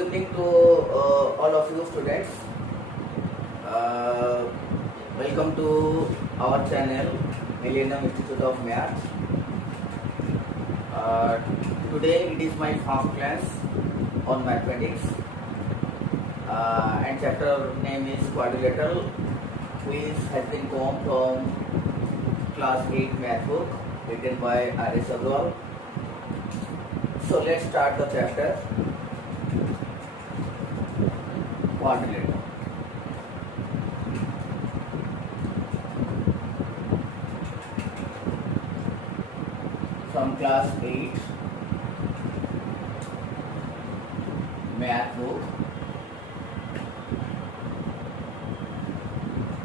evening to all of you students. Uh, Welcome to our channel, Millennium Institute of Maths. Today it is my first class on mathematics, and chapter name is quadrilateral, which has been come from class 8 math book written by R.S. Agrawal. So let's start the chapter. Quadrilateral. From class 8 math book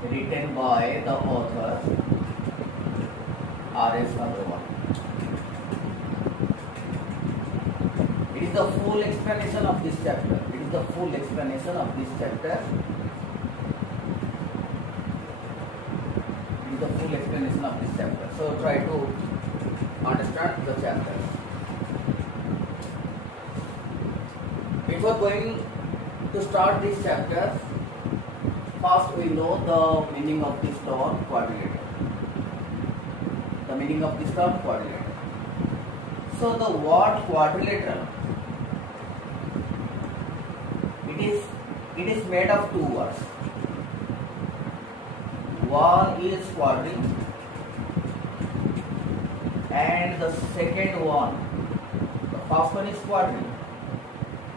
written by the author R.S. Agrawal. It is the full explanation of this chapter. It is the full explanation of this chapter. It is the full explanation of this chapter. So try to understand the chapter. Before going to start this chapter, first we know the meaning of this term quadrilateral. The meaning of this term quadrilateral. So the word quadrilateral, it is made of two words. One is quadri, and the second one, the first one is quadri,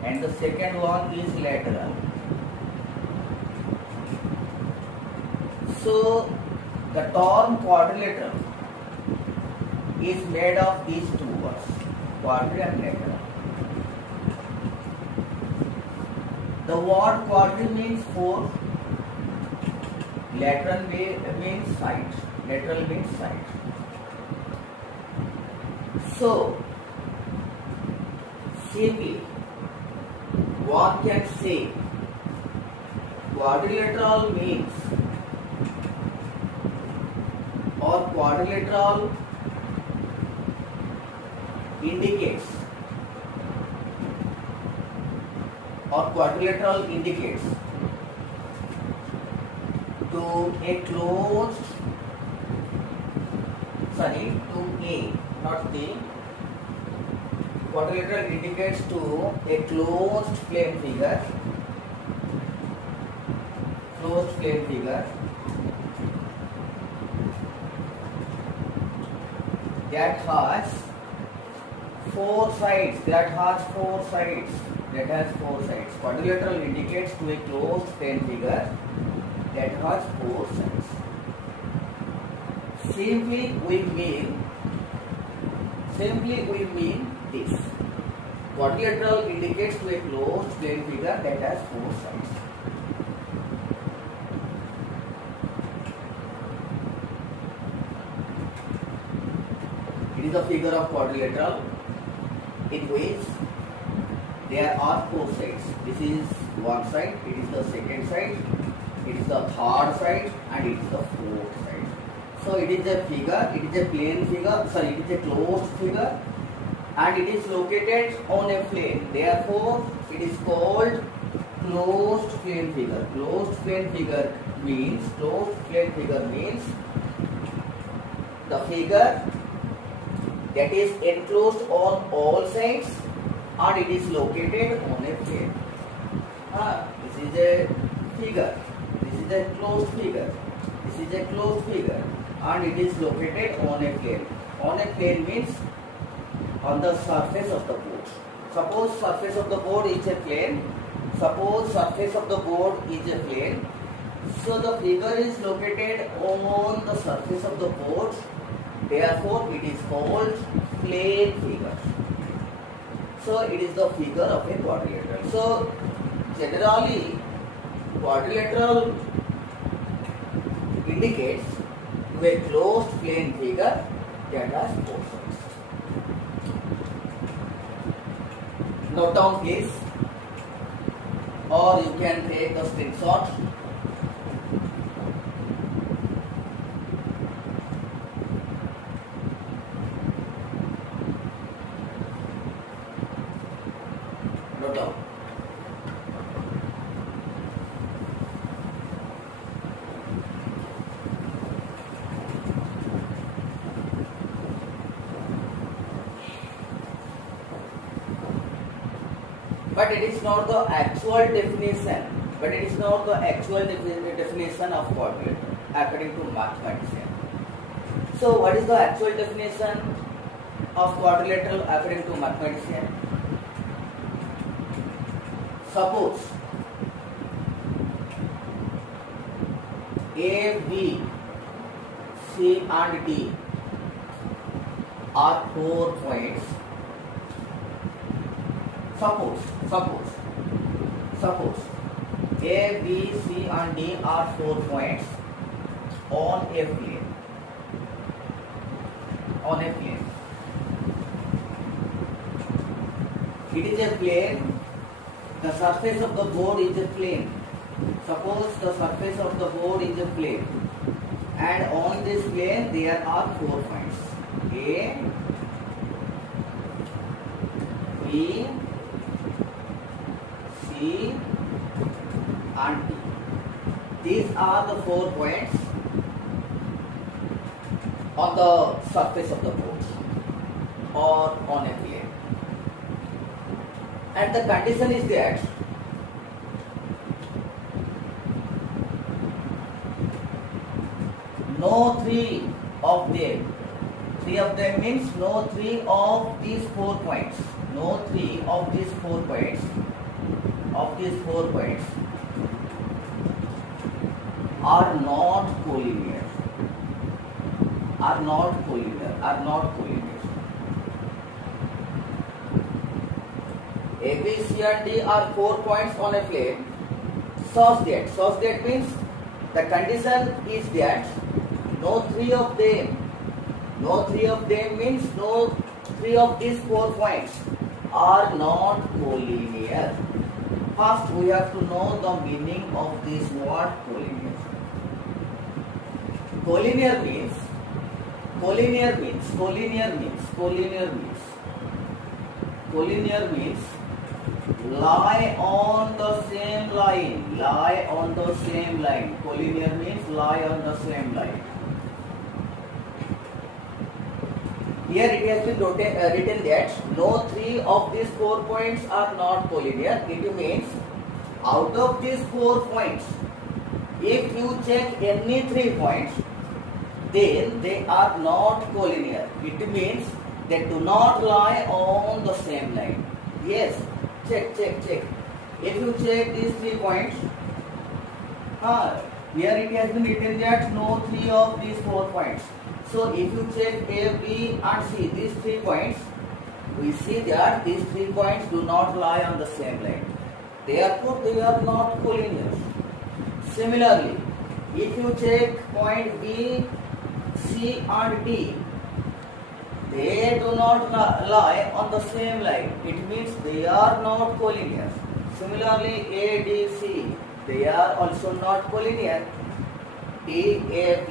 and the second one is lateral. So the term quadrilateral is made of these two words, quadri and lateral. The word quadri means four, lateral means side. Lateral means side. So simply one can say quadrilateral means, or quadrilateral indicates, or quadrilateral indicates to a closed, quadrilateral indicates to a closed plane figure, that has four sides. Quadrilateral indicates to a closed plane figure that has four sides. Simply we mean this. Quadrilateral indicates to a closed plane figure that has four sides. It is a figure of quadrilateral in which there are four sides. This is one side, it is the second side, it is the third side, and it is the fourth side. So it is a figure, it is a plane figure, it is a closed figure, and it is located on a plane. Therefore, it is called closed plane figure. Closed plane figure means the figure that is enclosed on all sides and it is located on a plane. This is a figure. This is a closed figure. This is a closed figure, and it is located on a plane. On a plane means on the surface of the board. Suppose surface of the board is a plane. So the figure is located on the surface of the board. Therefore, it is called plane figure. So it is the figure of a quadrilateral. So generally, quadrilateral indicates to a closed plane figure that has four sides. Note down this, or you can take a screenshot. Note down. but it is not the actual definition. But it is not the actual definition of quadrilateral according to mathematician. So what is the actual definition of quadrilateral according to mathematician? Suppose A, B, C and D are 4 points. Suppose A, B, C and D are 4 points on a plane. It is a plane. The surface of the board is a plane. Suppose the surface of the board is a plane, and on this plane there are 4 points: A, B, C and D. These are the 4 points on the surface of the board or on a plane. And the condition is that no 3 of them. 3 of them means no 3 of these 4 points. No 3 of these 4 points. Are not collinear. A, B, C and D are 4 points on a plane. Such that means the condition is that no 3 of them. No 3 of them means no 3 of these 4 points are not collinear. First, we have to know the meaning of this word collinear. Collinear means lie on the same line. Collinear means lie on the same line. Here it has been written that no 3 of these 4 points are not collinear. It means out of these 4 points, if you check any 3 points, then they are not collinear. It means they do not lie on the same line. Yes, check. If you check these 3 points, here it has been written that no 3 of these 4 points. So if you check A, B and C, these 3 points, we see that these 3 points do not lie on the same line. Therefore, they are not collinear. Similarly, if you check point B, C and D, they do not lie on the same line. It means they are not collinear. Similarly, A, D, C, they are also not collinear. D, A, B,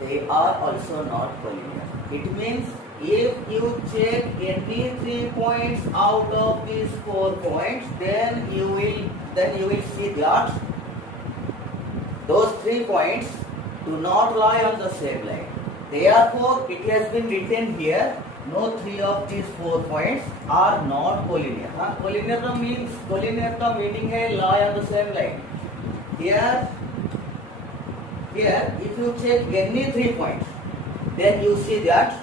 they are also not collinear. It means if you check any 3 points out of these 4 points, then you will see that those 3 points do not lie on the same line. Therefore, it has been written here, no 3 of these 4 points are not collinear. Collinear का meaning है lie on the same line. Here, if you check any 3 points, then you see that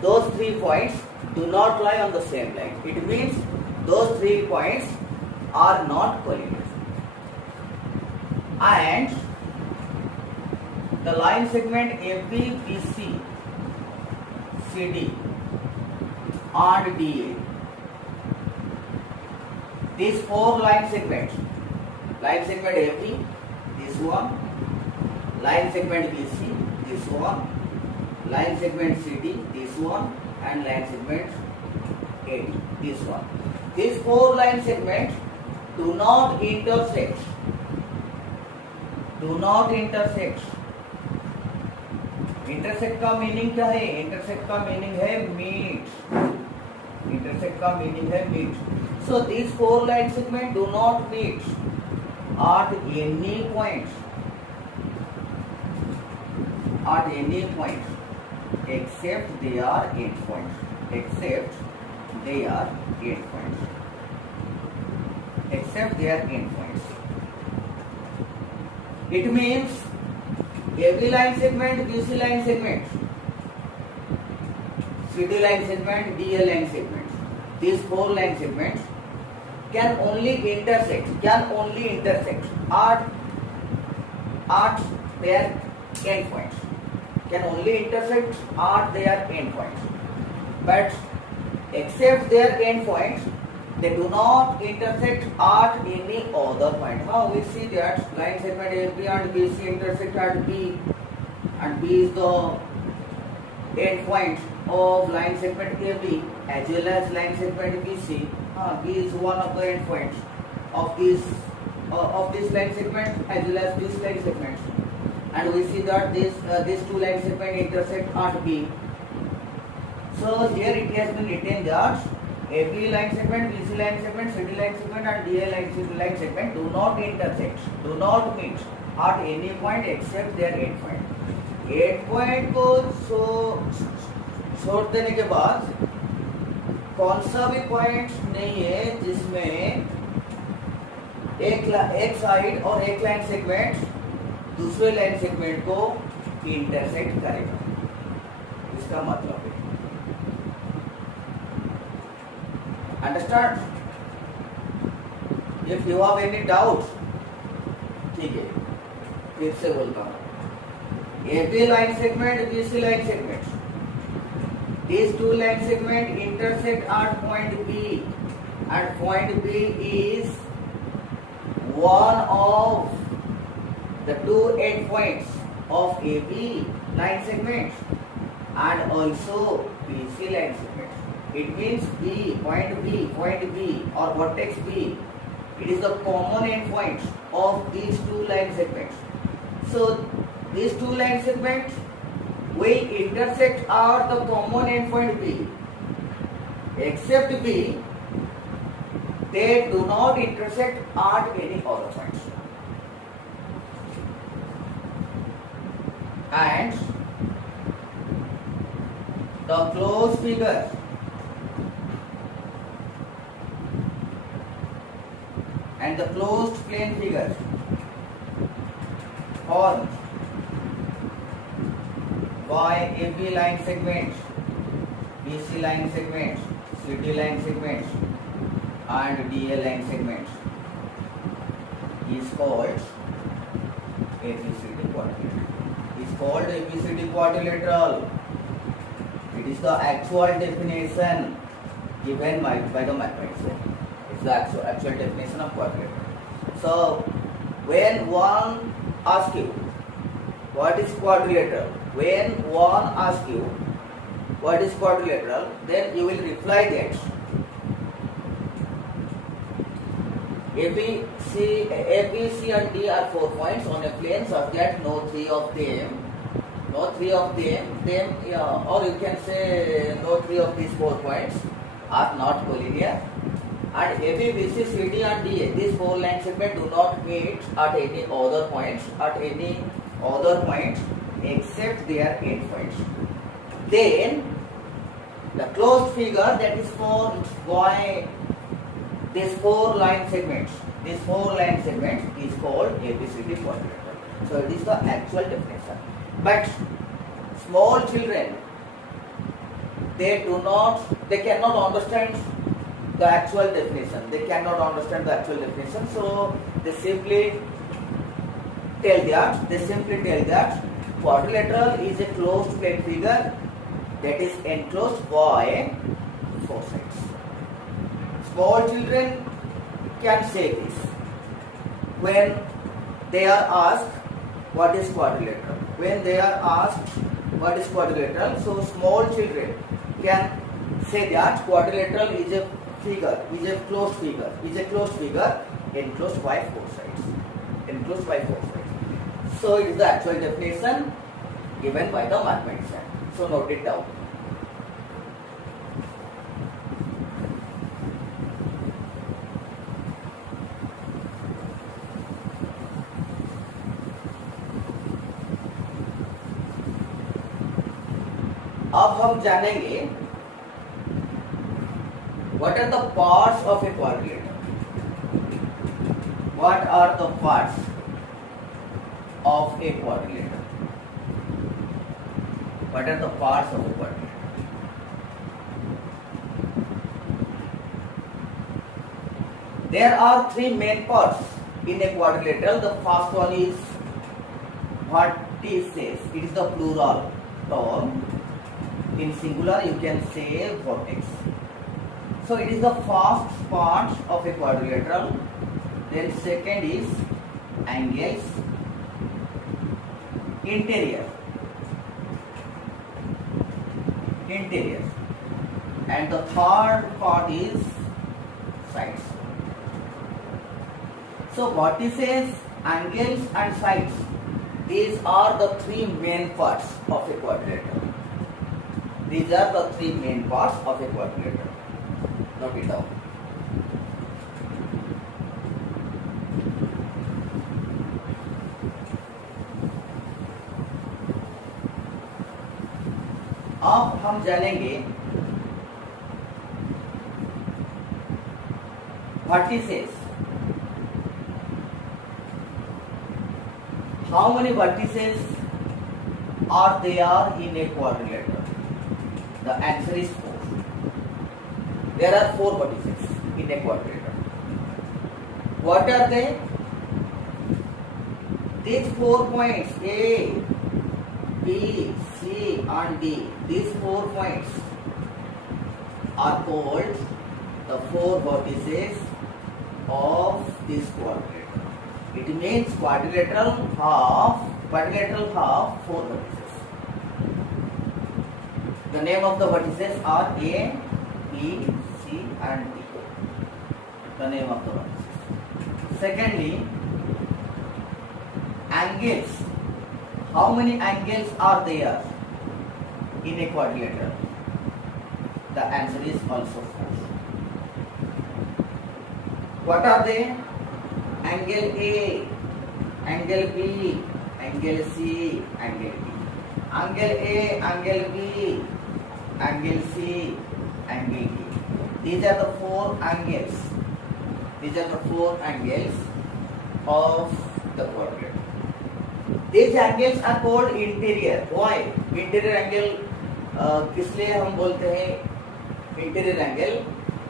those 3 points do not lie on the same line. It means those 3 points are not collinear. And the line segment AB, BC, CD and DA, these 4 line segments, line segment AB, this one, line segment BC, this one, line segment CD, this one, and line segment AD, this one. These 4 line segments do not intersect. Intersect का meaning क्या है? Intersect का meaning है meet. So these 4 line segments do not meet at any point. Except they are endpoints. except their endpoints. It means AB line segment, BC line segment, CD line segment, DA line segment. These four line segments can only intersect at their endpoints. Can only intersect at their endpoints. But except their endpoints, they do not intersect at any other point. Now we see that line segment AB and BC intersect at B, and B is the endpoint of line segment AB as well as line segment BC. B is one of the endpoints of this line segment as well as this line segment, and we see that these two line segments intersect at B. So here it has been written that AB line segment, BC line segment, CD line segment, and DA line segment do not intersect, do not meet at any point except their endpoint. endpoint को छोड़ देने के बाद कौन सा भी point नहीं है जिसमें एक साइड और एक लाइन सेगमेंट दूसरे लाइन सेगमेंट को इंटरसेक्ट करेगा. इसका मतलब है, understand? If you have any doubt, ठीक है, फिर से बोलता हूँ. AB line segment, BC line segment. These two line segment intersect at point B, and point B is one of the two endpoints of AB line segment and also BC line segment. It means point B or vertex B. It is the common endpoint of these two line segments. So these two line segments will intersect at the common endpoint B. Except B, they do not intersect at any other points. And the closed figure and the closed plane figure formed by AB line segments, BC line segments, CD line segments, and DA line segments is called ABCD quadrilateral. Is called ABCD quadrilateral. It is the actual definition given by the mathematician. It's the actual definition of quadrilateral. So when one asks you what is quadrilateral, when one asks you what is quadrilateral, then you will reply that A, B, C and D are 4 points on a plane such that no three of them, or you can say no three of these 4 points are not collinear. And A, B, B, C, C, D and D, these 4 line segments do not meet at any other points, except their endpoints. Then the closed figure that is formed by these 4 line segments is called ABCD quadrilateral. So it is the actual definition. But small children, they cannot understand the actual definition. So they simply tell that quadrilateral is a closed plane figure that is enclosed by 4 sides. Small children can say this when they are asked what is quadrilateral. So small children can say that quadrilateral is a closed figure enclosed by 4 sides. So it is the actual definition given by the mathematician. So note it down. अब हम जानेंगे what are the parts of a quadrilateral. What are the parts of a quadrilateral? What are the parts of a quadrilateral? There are three main parts in a quadrilateral. The first one is vertices. It is the plural term. In singular, you can say vertex. So it is the first part of a quadrilateral. Then second is angles, interior, and the third part is sides. So vertices, angles and sides, these are the three main parts of a quadrilateral. These are the three main parts of a quadrilateral. Note it down. अब हम जानेंगे vertices. How many vertices are there in a quadrilateral? The answer is 4. There are 4 vertices in a quadrilateral. What are they? These 4 points A, B, C and D, these 4 points are called the 4 vertices of this quadrilateral. It means quadrilateral have 4 vertices. The name of the vertices are A, B, C and D. The name of the vertices. Secondly, angles. How many angles are there in a quadrilateral? The answer is also 4. What are they? Angle A, angle B, angle C, angle D. Angle A, angle B, angle C, angle D. These are the 4 angles. These are the 4 angles of the quadrilateral. These angles are called interior. Why? Interior angle किसलिए हम बोलते हैं interior angle?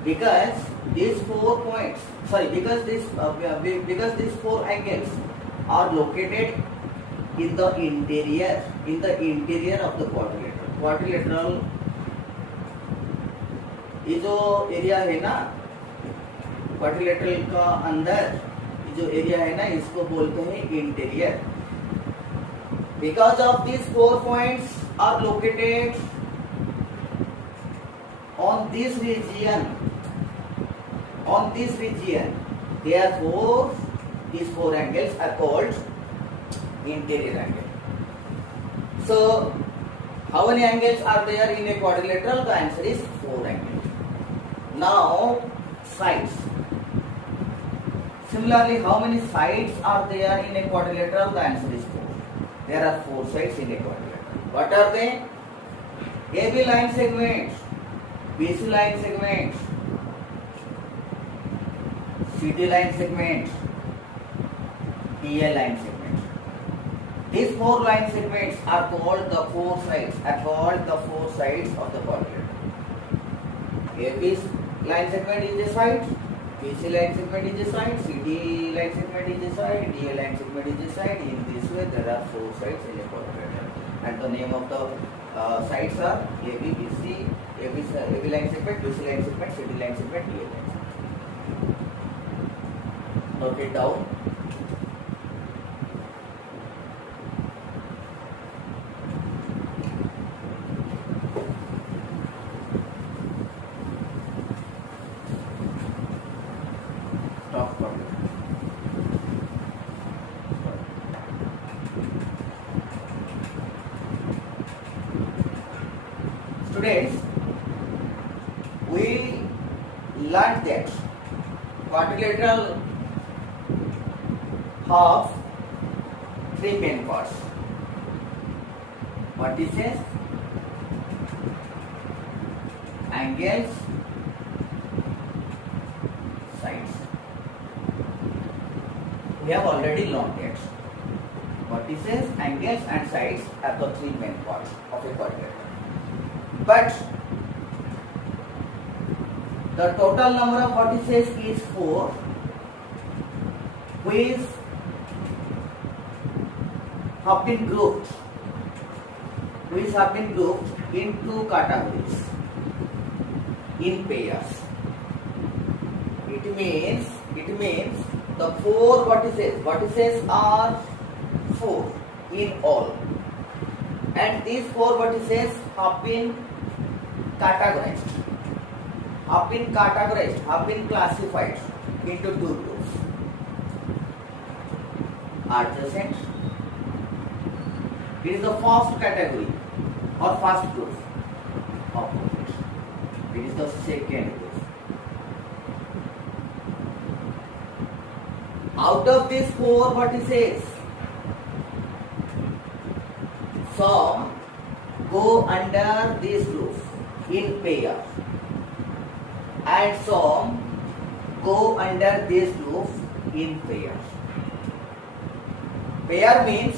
Because these 4 points, because these 4 angles are located in the interior of the quadrilateral. Quadrilateral ये जो area है ना, quadrilateral का अंदर ये जो एरिया है ना, इसको बोलते हैं interior. Because of these 4 points are located on this region, therefore these 4 angles are called interior angle. So how many angles are there in a quadrilateral? The answer is 4 angles. Now sides. Similarly, how many sides are there in a quadrilateral? The answer is 4. There are 4 sides in a quadrilateral. What are they? AB line segments, BC line segments, CD line segments, DA line segments. These 4 line segments are called the 4 sides. Of the quadrilateral. AB line segment is a side, BC line segment is a side, CD line segment is a side, DA line segment is a side. In this way, there are 4 sides in a quadrilateral, and the name of the sides are AB, BC, AB line segment, BC line segment, CD line segment, DA line segment. Note it down. Stop for you. Students, we learned that quadrilateral have 3 main parts: vertices, angles, sides. have already learned that. Vertices, angles and sides are the three main parts of a quadrilateral. But the total number of vertices is 4, which have been grouped into categories in pairs. It means the 4 vertices are 4 in all, and these 4 vertices have been categorized, have been classified into 2 groups: adjacent. It is the first category or first group. Opposite. It is the second group. Out of these 4 vertices, some go under this group in pair, and some go under this group in pair. Pair means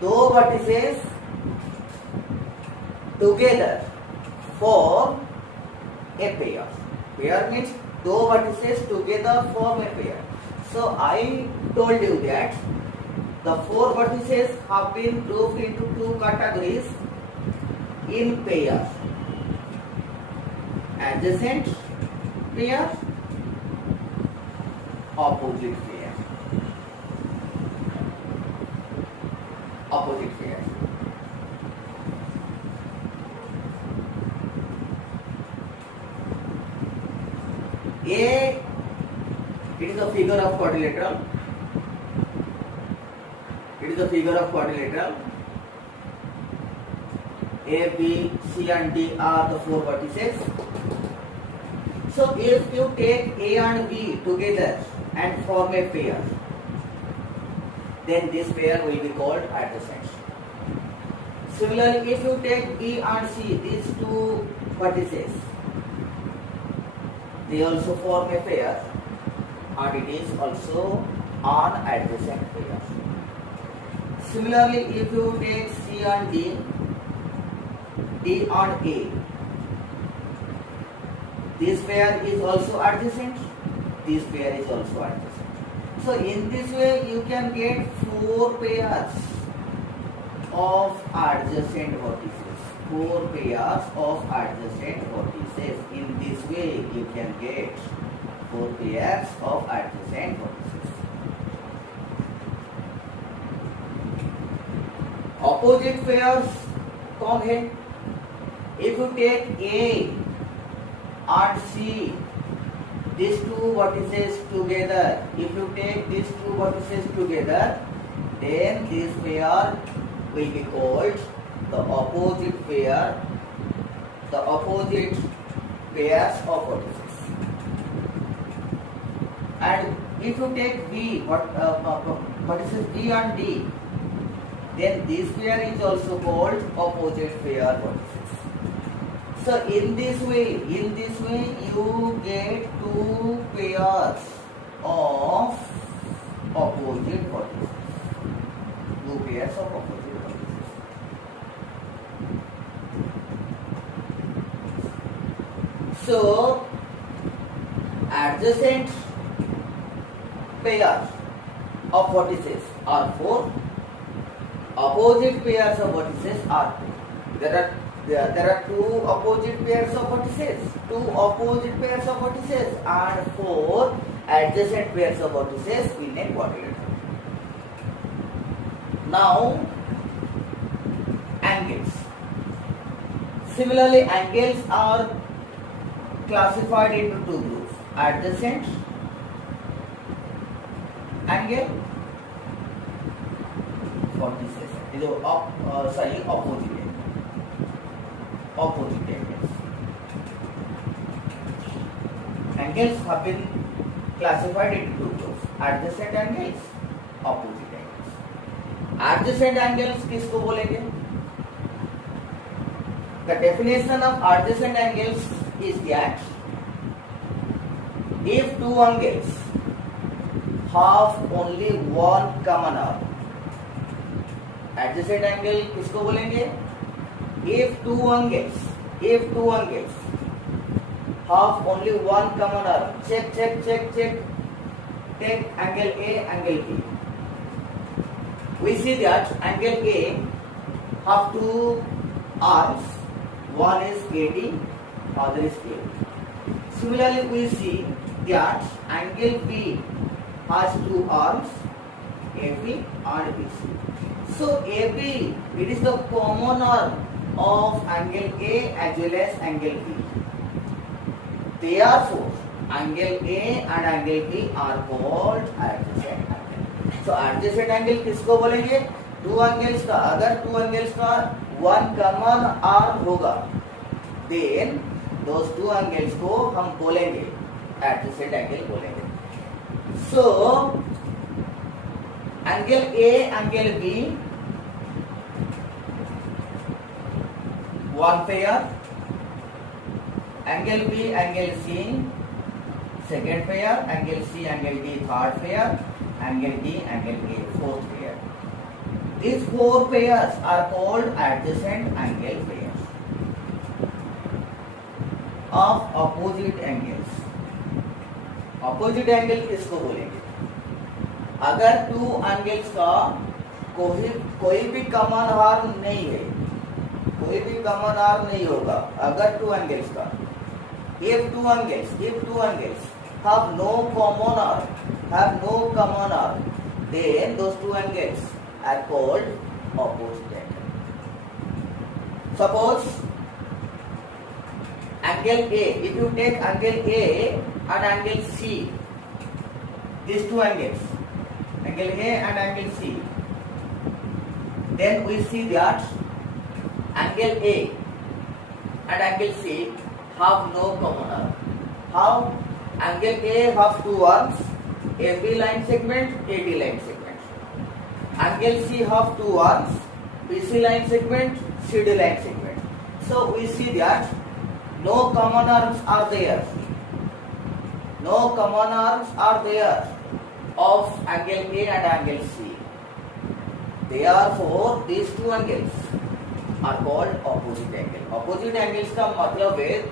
two vertices together form a pair. Pair means two vertices together form a pair. So I told you that the 4 vertices have been grouped into 2 categories in pairs: adjacent pair, opposite pair. Opposite pair. A, it is a figure of quadrilateral. It is a figure of quadrilateral. A, B, C and D are the 4 vertices. So if you take A and B together and form a pair, then this pair will be called adjacent. Similarly, if you take B and C, these 2 vertices, they also form a pair, and it is also an adjacent pair. Similarly, if you take C and D, D and A, this pair is also adjacent, this pair is also adjacent. So in this way you can get 4 pairs of adjacent vertices. 4 pairs of adjacent vertices. In this way you can get 4 pairs of adjacent vertices. Opposite pairs come here. If you take A and C, these 2 vertices together, if you take these 2 vertices together, then this pair will be called the opposite pair, the opposite pairs of vertices. And if you take B, vertices B and D, then this pair is also called opposite pair vertices. So in this way you get 2 pairs of opposite vertices. 2 pairs of opposite vertices. So adjacent pairs of vertices are 4. Opposite pairs of vertices are 2. There are 2 opposite pairs of vertices, 2 opposite pairs of vertices, and 4 adjacent pairs of vertices in a quadrilateral. Now, angles. Similarly, angles are classified into 2 groups: adjacent angle, vertices. Opposite angles. Angles have been classified into 2 groups: adjacent angles, opposite angles. Adjacent angles किसको बोलेंगे? The definition of adjacent angles is that if 2 angles have only one common arm. Adjacent angle किसको बोलेंगे? If two angles have only one common arm, check. Take angle A, angle B. We see that angle A have two arms. One is AD, other is AB. Similarly, we see that angle B has two arms, AB and BC. So AB, it is the common arm of angle A as well as angle B. Therefore, angle A and angle B are called adjacent angle. So adjacent angle किसको बोलेंगे? Two angles का, अगर two angles का one common arm होगा, then those two angles को हम बोलेंगे adjacent angle बोलेंगे. So angle A, angle B, one pair. Angle B, angle C, second pair. Angle C, angle D, third pair. Angle D, angle A, fourth pair. These four pairs are called adjacent angle pairs of opposite angles. Opposite angle किसको बोलेंगे? अगर two angles का कोई भी common arm नहीं है, कोई भी common arm नहीं होगा, अगर two angles का, if two angles have no common arm, then those two angles are called opposite angle. Suppose angle A, if you take angle A and angle C, these two angles, angle A and angle C, then we see that angle A and angle C have no common arm. How? Angle A have two arms, AB line segment, AD line segment. Angle C have two arms, BC line segment, CD line segment. So we see that no common arms are there. No common arms are there of angle A and angle C. Therefore, these two angles are called opposite angle. Opposite angles का मतलब है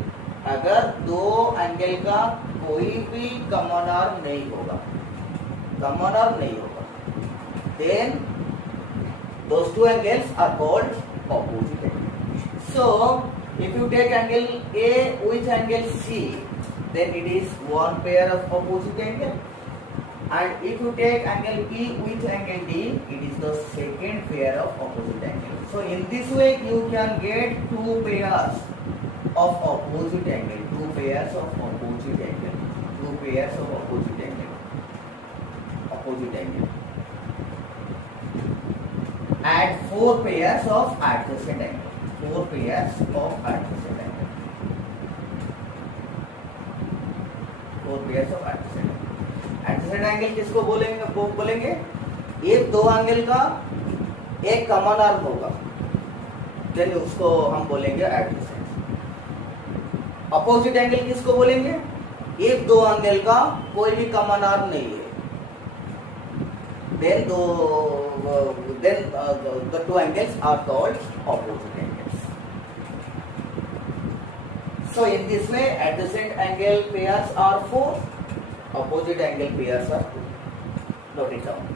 अगर दो angle का कोई भी common arm नहीं होगा, then those two angles are called opposite angle. So if you take angle A with angle C, then it is one pair of opposite angle, and if you take angle B with angle D, it is the second pair of opposite angle. So in this way you can get two pairs of opposite angle, and four pairs of adjacent angle, adjacent angle किसको बोलेंगे? एक दो angle का एक common arm होगा, then उसको हम बोलेंगे adjacent. अपोजिट एंगल किसको बोलेंगे? एक दो एंगल का कोई भी कॉमन आर्म नहीं है, then the two angles are called opposite angles. So in this way, adjacent angle pairs are 4, opposite angle pairs are 2. Note it down.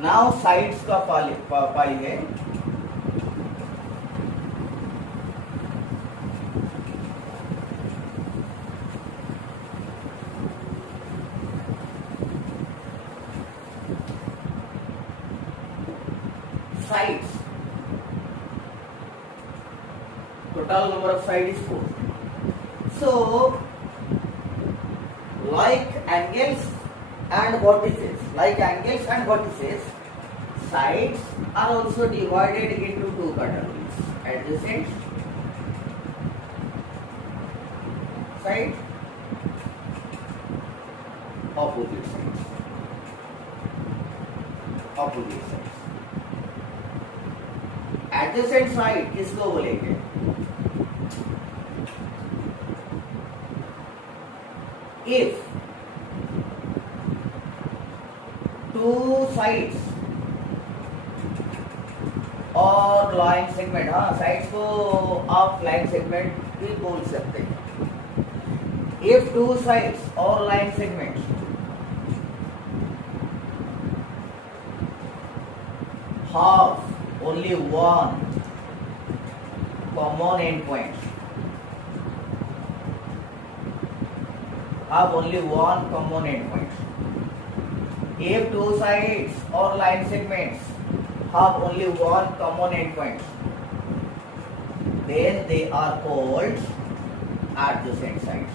Now sides का पाई है. Sides. Total number of sides is 4. So, like angles and vertices, sides are also divided into two categories: adjacent side, opposite sides. Adjacent side किसको बोलेंगे? if two sides और line segment, हाँ sides को आप line segment भी बोल सकते हैं. इफ टू साइड्स और line segment have only one common endpoint, have only one common endpoint. If two sides or line segments have only one common endpoint, then they are called adjacent sides.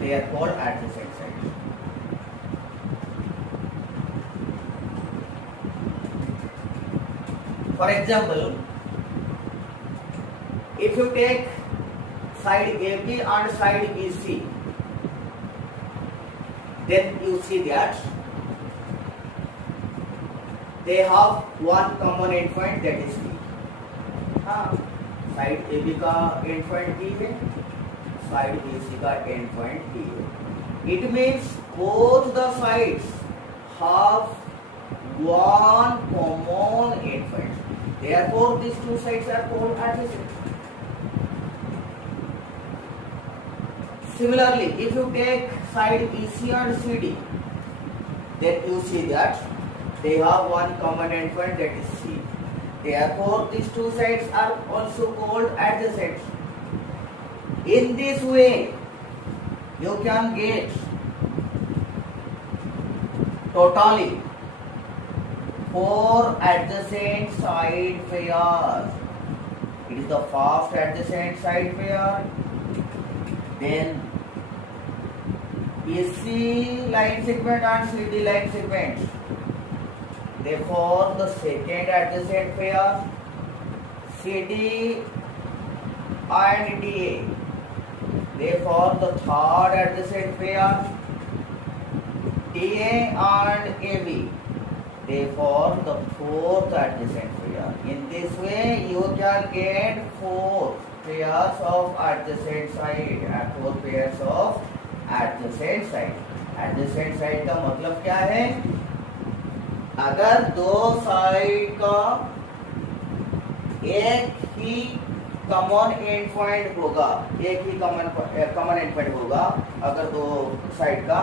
They are called adjacent sides. For example, if you take side AB and side BC, then you see that they have one common endpoint, that is P. हाँ, side AB का endpoint P है, side BC का endpoint P है. It means both the sides have one common endpoint. Therefore, these two sides are called adjacent. Similarly, if you take side BC and CD, then you see that they have one common endpoint, that is C. Therefore, these two sides are also called adjacent. In this way, you can get totally 4 adjacent side pairs. It is the first adjacent side pair. Then BC line segment and CD line segment, they form the second adjacent pair. CD and DA, they form the third adjacent pair. DA and AB, they form the fourth adjacent pair. In this way, you can get 4 pairs of adjacent side and 4 pairs of adjacent side. Adjacent side का मतलब क्या है? अगर दो side का एक ही common and point होगा, एक ही कॉमन एंड पॉइंट होगा, अगर दो साइड का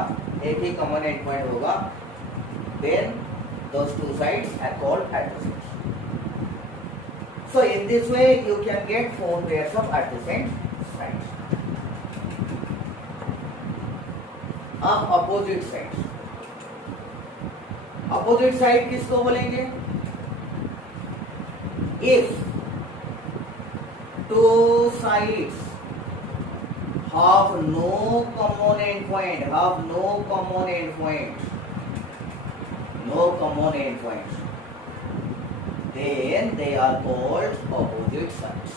एक ही कॉमन एंड पॉइंट होगा, then those two sides are called adjacent. So in this way you can get 4 pairs of adjacent sides. अब opposite sides. Opposite side किसको बोलेंगे? If two sides have no common endpoint, then they are called opposite sides.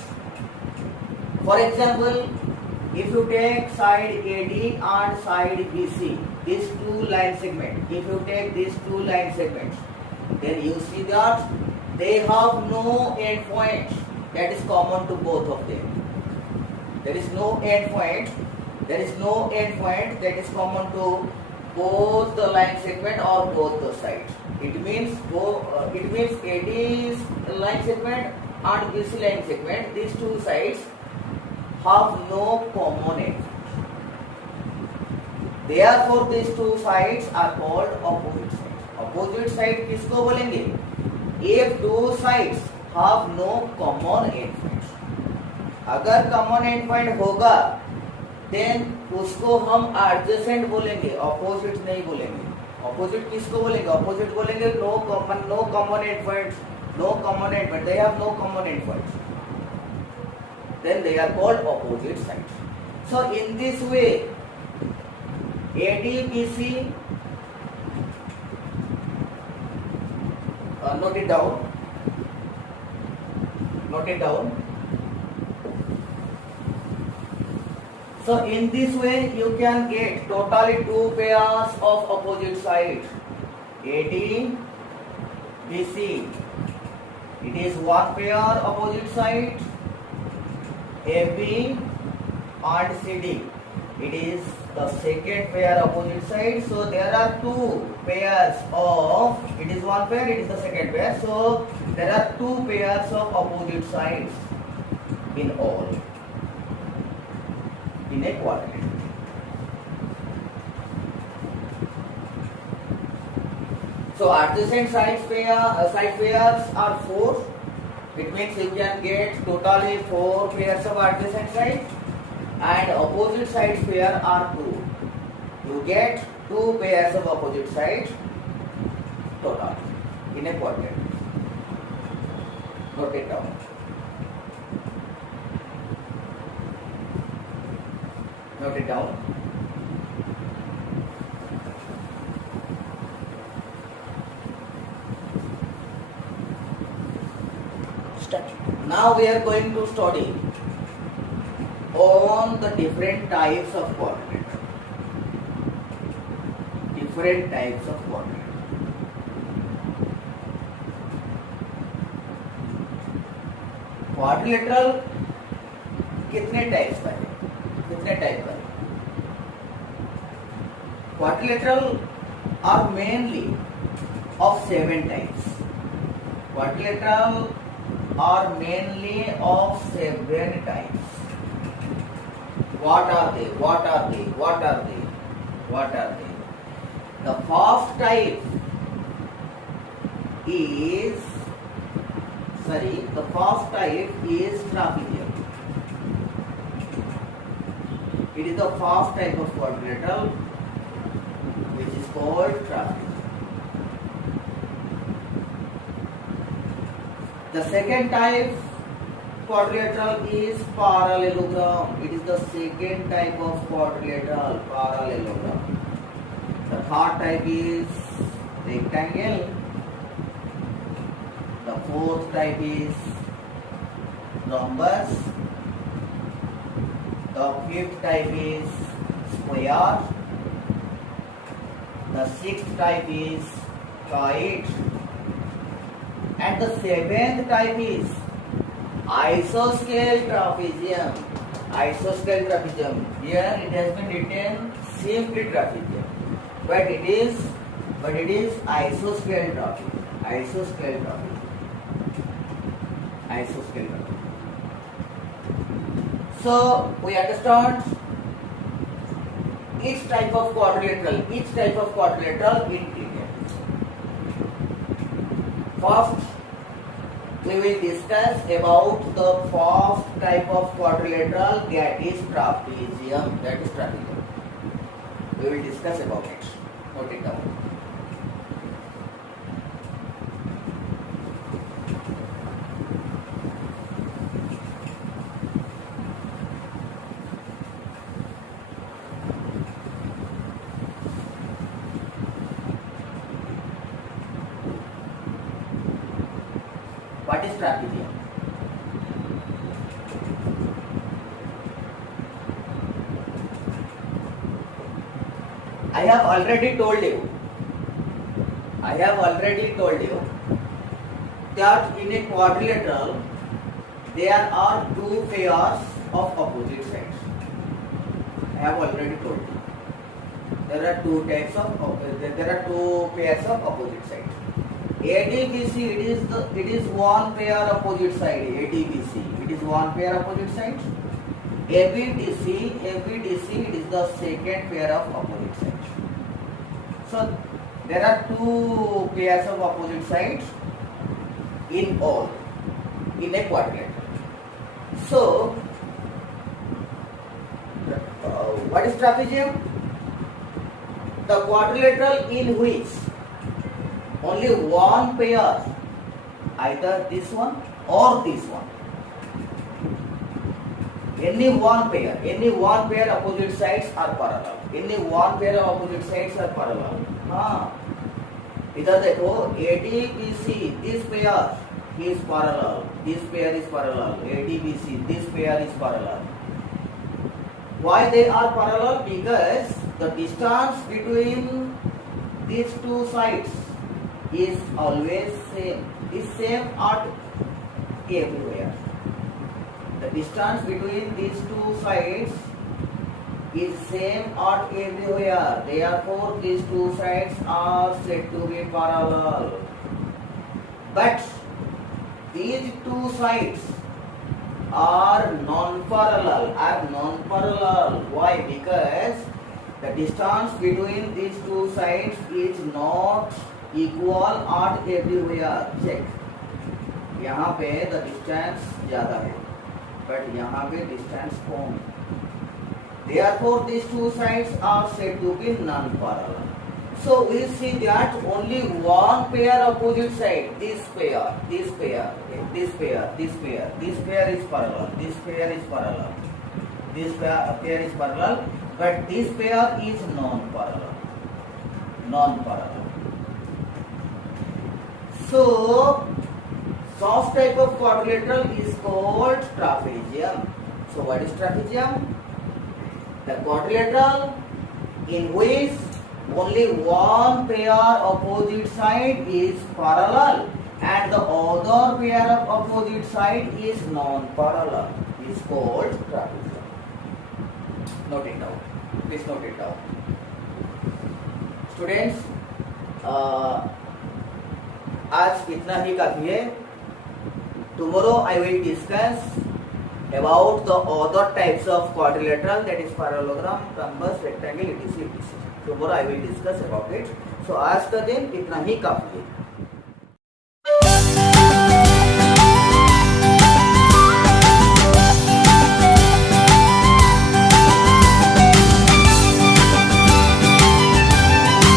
For example, if you take side AD and side BC, these two line segments, if you take these two line segments, then you see that they have no endpoint that is common to both of them. There is no endpoint that is common to both the line segment or both the sides. It means AD's line segment and BC line segment, these two sides have no common endpoint. Therefore, these two sides are called opposite sides. Opposite side किसको बोलेंगे? If two sides have no common endpoint. अगर common endpoint होगा, then उसको हम adjacent बोलेंगे, opposite नहीं बोलेंगे. Opposite किसको बोलेंगे? Opposite बोलेंगे no common endpoint. They have no common endpoint. Then they are called opposite sides. So in this way, ADBC, note it down. So in this way you can get totally 2 pairs of opposite sides. AD, BC, it is 1 pair opposite side. AB and CD, It is the second pair opposite side. So there are two pairs of, it is one pair, it is the second pair. So there are two pairs of opposite sides in all, in a quadrant. So adjacent side pairs are 4. It means you can get totally 4 pairs of adjacent sides, and opposite sides pair are 2. You get 2 pairs of opposite sides total in a quadrant. Note it down. Note it down. Now we are going to study on the different types of quadrilateral. Different types of quadrilateral. Quadrilateral कितने types का है? कितने type का है? Quadrilateral are mainly of 7 types. Quadrilateral are mainly of 7 types. What are they? What are they? What are they? What are they? The first type is trapezium. It is the first type of quadrilateral which is called trapezium. The second type quadrilateral is parallelogram. It is the second type of quadrilateral, parallelogram. The third type is rectangle. The fourth type is rhombus. The fifth type is square. The sixth type is kite. And the seventh type is isosceles trapezium. Isosceles trapezium. Here it has been written simply trapezium, but it is isosceles trapezium. Isosceles trapezium. Isosceles trapezium. So we understand each type of quadrilateral in detail. First, we will discuss about the first type of quadrilateral, that is trapezium. We will discuss about it. Note it down. What is trapezium? I have already told you that in a quadrilateral there are two pairs of opposite sides. I have already told you. There are two pairs of opposite sides. ADBC, it is one pair opposite side. ADBC, it is one pair opposite sides. ABDC, it is the second pair of opposite sides. So there are two pairs of opposite sides in all, in a quadrilateral. So what is trapezium? The quadrilateral in which only one pair, either this one or this one, any one pair opposite sides are parallel. Any one pair of opposite sides are parallel. इधर देखो ADBC, this pair is parallel, this pair is parallel. ADBC, this pair is parallel. Why they are parallel? Because the distance between these two sides is always same. Is same at everywhere. The distance between these two sides is same at everywhere. Therefore, these two sides are said to be parallel. But these two sides are non-parallel. Why? Because the distance between these two sides is not equal at everywhere. Check. यहाँ पे the distance ज़्यादा है, but यहाँ पे distance come. Therefore, these two sides are said to be non-parallel. So we see that only one pair opposite side, this pair, okay, this pair is parallel, this pair is parallel, this pair is parallel, but this pair is non-parallel. So such type of quadrilateral is called trapezium. So what is trapezium? The quadrilateral in which only one pair opposite side is parallel and the other pair of opposite side is non-parallel is called trapezium. Note it down. Please note it down. Students, आज इतना ही काफी है. Tomorrow I will discuss about the other types of quadrilateral, that is parallelogram, rhombus, rectangle, etc. Tomorrow I will discuss about it. So आज का दिन इतना ही काफी है.